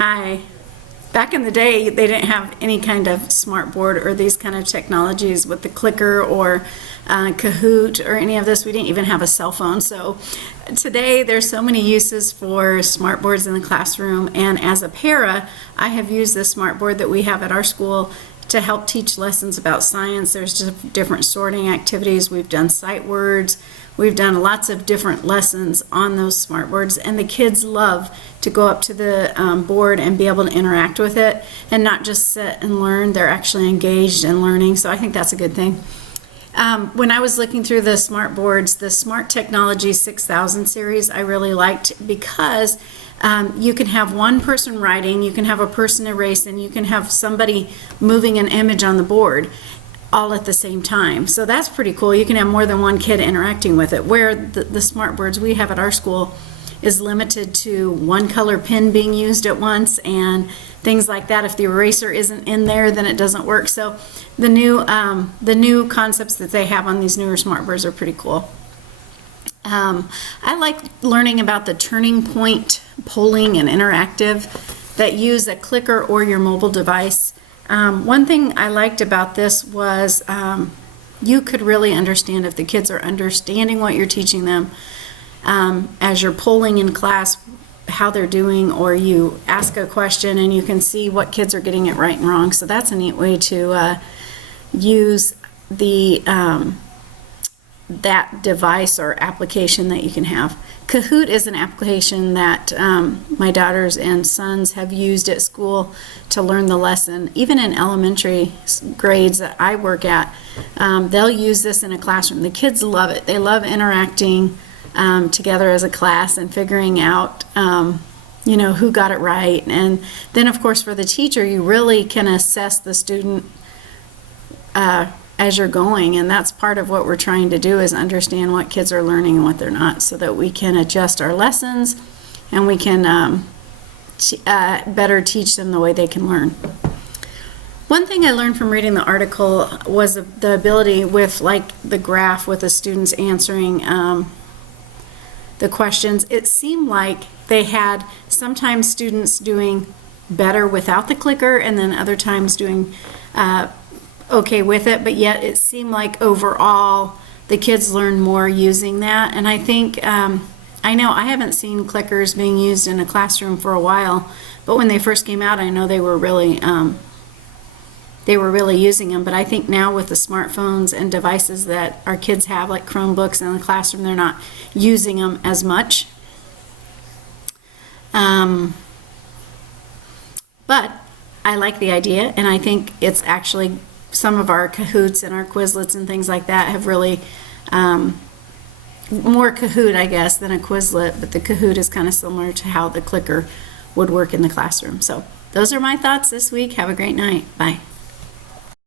Hi. Back in the day, they didn't have any kind of smart board or these kind of technologies with the clicker or Kahoot or any of this. We didn't even have a cell phone. So today, there's so many uses for smart boards in the classroom. And as a para, I have used this smart board that we have at our school to help teach lessons about science. There's just different sorting activities. We've done sight words. We've done lots of different lessons on those smart boards, and the kids love to go up to the board and be able to interact with it and not just sit and learn. They're actually engaged in learning, so I think that's a good thing. When I was looking through the smart boards, the Smart Technology 6000 series I really liked because you can have one person writing, you can have a person erasing, you can have somebody moving an image on the board all at the same time. So that's pretty cool. You can have more than one kid interacting with it, where the smart boards we have at our school is limited to one color pen being used at once and things like that. If the eraser isn't in there, then it doesn't work. So the new concepts that they have on these newer smart boards are pretty cool. I like learning about the Turning Point polling and interactive that use a clicker or your mobile device. One thing I liked about this was you could really understand if the kids are understanding what you're teaching them as you're polling in class how they're doing, or you ask a question and you can see what kids are getting it right and wrong. So that's a neat way to use the that device or application that you can have. Kahoot is an application that my daughters and sons have used at school to learn the lesson. Even in elementary grades that I work at, they'll use this in a classroom. The kids love it. They love interacting together as a class and figuring out who got it right. And then of course for the teacher, you really can assess the student as you're going, and that's part of what we're trying to do, is understand what kids are learning and what they're not, so that we can adjust our lessons and we can better teach them the way they can learn. One thing I learned from reading the article was the ability with like the graph with the students answering the questions. It seemed like they had sometimes students doing better without the clicker and then other times doing okay with it, but yet it seemed like overall the kids learn more using that. And I think I know I haven't seen clickers being used in a classroom for a while, but when they first came out, I know they were really using them. But I think now with the smartphones and devices that our kids have, like Chromebooks in the classroom, they're not using them as much. But I like the idea, and I think it's actually some of our Kahoots and our Quizlets and things like that have really more Kahoot, I guess, than a Quizlet, but the Kahoot is kind of similar to how the clicker would work in the classroom. So those are my thoughts this week. Have a great night. Bye.